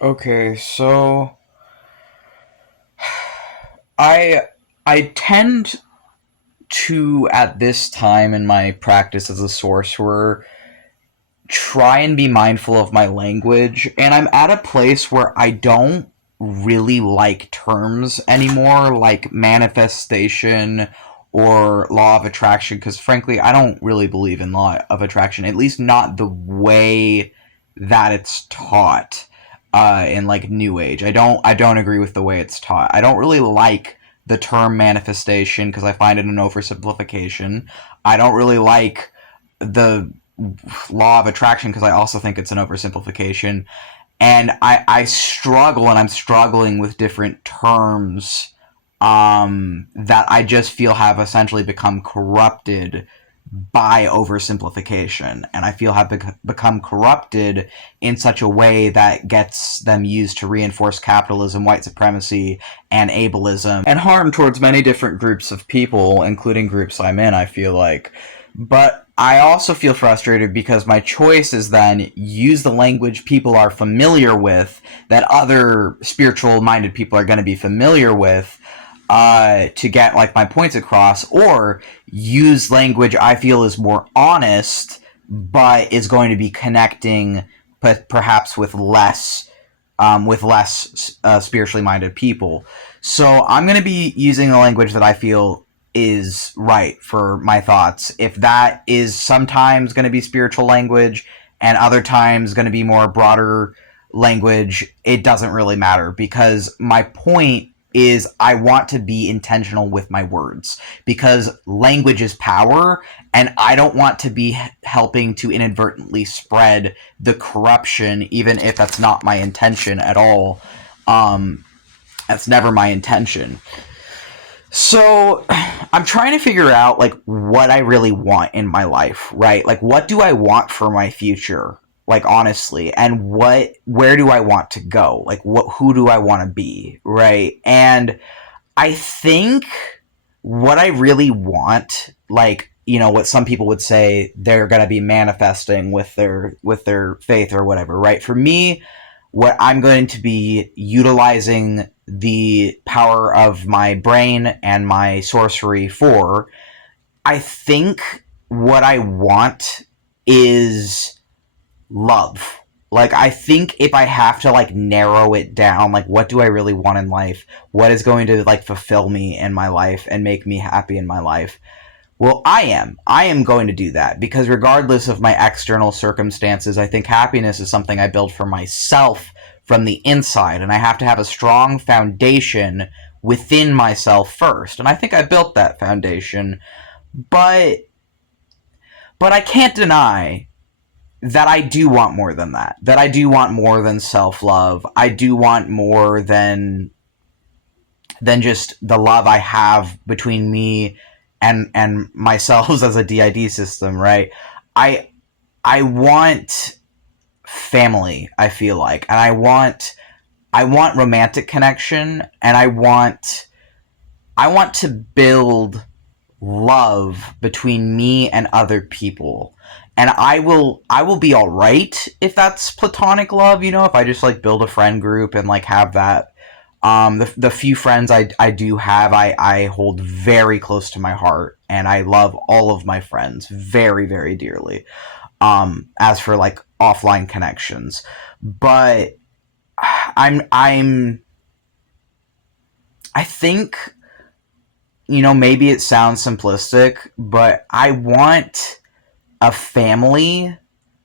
Okay, so I I tend to, at this time in my practice as a sorcerer, try and be mindful of my language, and I'm at a place where I don't really like terms anymore, like manifestation or law of attraction, because frankly, I don't really believe in law of attraction, at least not the way that it's taught in like New Age. I don't agree with the way it's taught. I don't really like the term manifestation because I find it an oversimplification. I don't really like the law of attraction because I also think it's an oversimplification. And I struggle, and I'm struggling with different terms that I just feel have essentially become corrupted by oversimplification, and I feel have become corrupted in such a way that gets them used to reinforce capitalism, white supremacy, and ableism, and harm towards many different groups of people, including groups I'm in, I feel like. But I also feel frustrated because my choice is then use the language people are familiar with, that other spiritual minded people are going to be familiar with, to get like my points across, or use language I feel is more honest, but is going to be connecting, but perhaps with less spiritually minded people. So I'm going to be using the language that I feel is right for my thoughts. If that is sometimes going to be spiritual language and other times going to be more broader language, it doesn't really matter, because my point is I want to be intentional with my words, because language is power, and I don't want to be helping to inadvertently spread the corruption, even if that's not my intention at all. That's never my intention. So I'm trying to figure out like what I really want in my life, right? Like what do I want for my future? Like honestly, and where do I want to go? Like who do I want to be, right? And I think what I really want, like, what some people would say they're going to be manifesting with their faith or whatever, right? For me, what I'm going to be utilizing the power of my brain and my sorcery for, I think what I want is love. Like, I think if I have to like narrow it down, like what do I really want in life? What is going to like fulfill me in my life and make me happy in my life? Well, I am going to do that, because regardless of my external circumstances, I think happiness is something I build for myself from the inside, and I have to have a strong foundation within myself first. And I think I built that foundation, but I can't deny that I do want more than that. That I do want more than self-love. I do want more than just the love I have between me and myself as a DID system, right? I I want family, I feel like. And I want romantic connection, and I want to build love between me and other people. And I will be all right if that's platonic love, if I just like build a friend group and like have that. The few friends I do have, I hold very close to my heart, and I love all of my friends very, very dearly. As for like offline connections, but I'm I think, maybe it sounds simplistic, but I want a family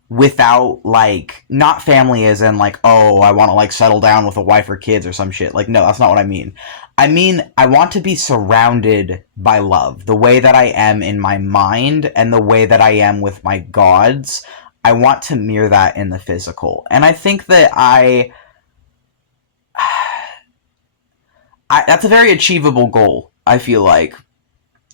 without like, not family as in like, oh, I want to like settle down with a wife or kids or some shit. Like, no, that's not what I mean. I mean, I want to be surrounded by love the way that I am in my mind and the way that I am with my gods. I want to mirror that in the physical. And I think that that's a very achievable goal, I feel like.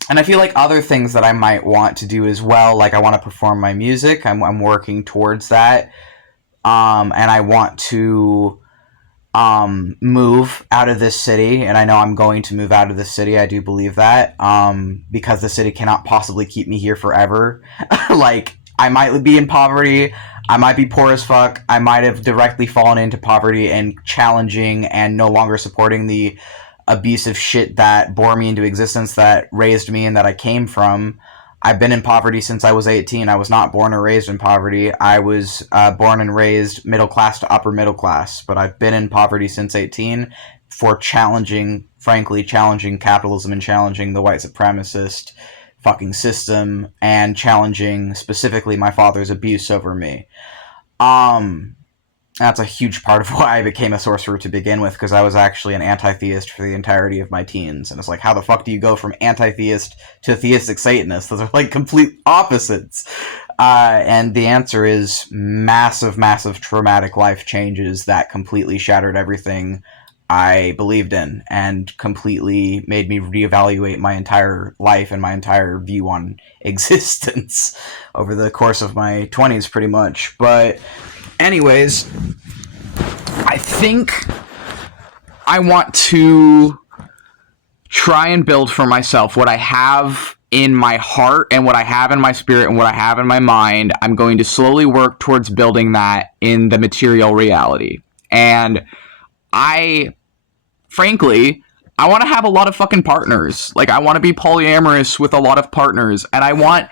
And I feel like other things that I might want to do as well, like I want to perform my music. I'm working towards that. And I want to move out of this city, and I know I'm going to move out of this city. I do believe that, because the city cannot possibly keep me here forever. Like, I might be in poverty. I might be poor as fuck. I might have directly fallen into poverty and challenging and no longer supporting the abusive shit that bore me into existence, that raised me and that I came from. I've been in poverty since I was 18. I was not born or raised in poverty. I was born and raised middle class to upper middle class, but I've been in poverty since 18 for challenging, frankly, challenging capitalism and challenging the white supremacist fucking system and challenging specifically my father's abuse over me. Um, that's a huge part of why I became a sorcerer to begin with, because I was actually an anti-theist for the entirety of my teens. And it's like, how the fuck do you go from anti-theist to theistic Satanist? Those are like complete opposites. And the answer is massive, massive traumatic life changes that completely shattered everything I believed in and completely made me reevaluate my entire life and my entire view on existence over the course of my 20s, pretty much. But anyways, I think I want to try and build for myself what I have in my heart and what I have in my spirit and what I have in my mind. I'm going to slowly work towards building that in the material reality. And frankly, I want to have a lot of fucking partners. Like, I want to be polyamorous with a lot of partners, and I want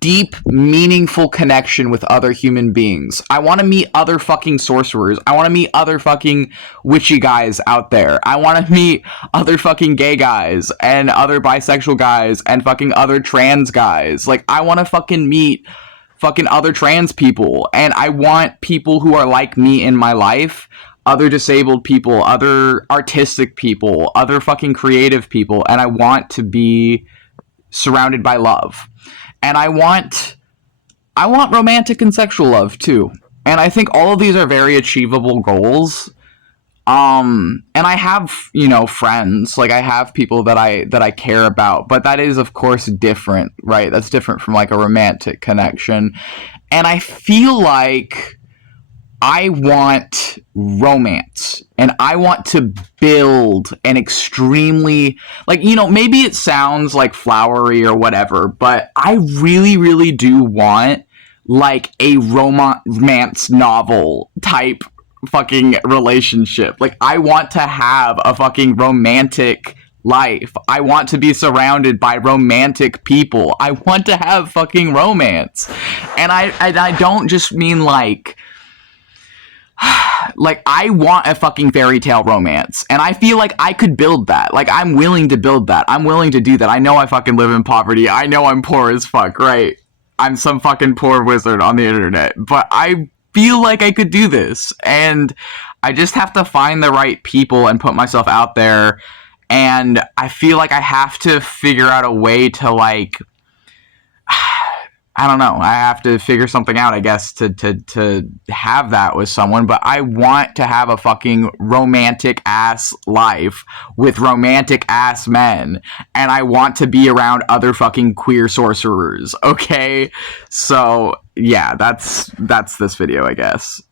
deep, meaningful connection with other human beings. I want to meet other fucking sorcerers. I want to meet other fucking witchy guys out there. I want to meet other fucking gay guys and other bisexual guys and fucking other trans guys. Like, I want to fucking meet fucking other trans people, and I want people who are like me in my life, other disabled people, other artistic people, other fucking creative people, and I want to be surrounded by love. And I want romantic and sexual love too. And I think all of these are very achievable goals. And I have, friends, like I have people that I care about, but that is of course different, right? That's different from like a romantic connection. And I feel like I want romance, and I want to build an extremely, like, maybe it sounds like flowery or whatever, but I really, really do want like a romance novel type fucking relationship. Like, I want to have a fucking romantic life. I want to be surrounded by romantic people. I want to have fucking romance. And I don't just mean like I want a fucking fairy tale romance, and I feel like I could build that. Like, I'm willing to build that. I'm willing to do that. I know I fucking live in poverty. I know I'm poor as fuck, right? I'm some fucking poor wizard on the internet, but I feel like I could do this, and I just have to find the right people and put myself out there, and I feel like I have to figure out a way to, like, I don't know. I have to figure something out, I guess, to have that with someone. But I want to have a fucking romantic ass life with romantic ass men, and I want to be around other fucking queer sorcerers. Okay, so yeah, that's this video, I guess.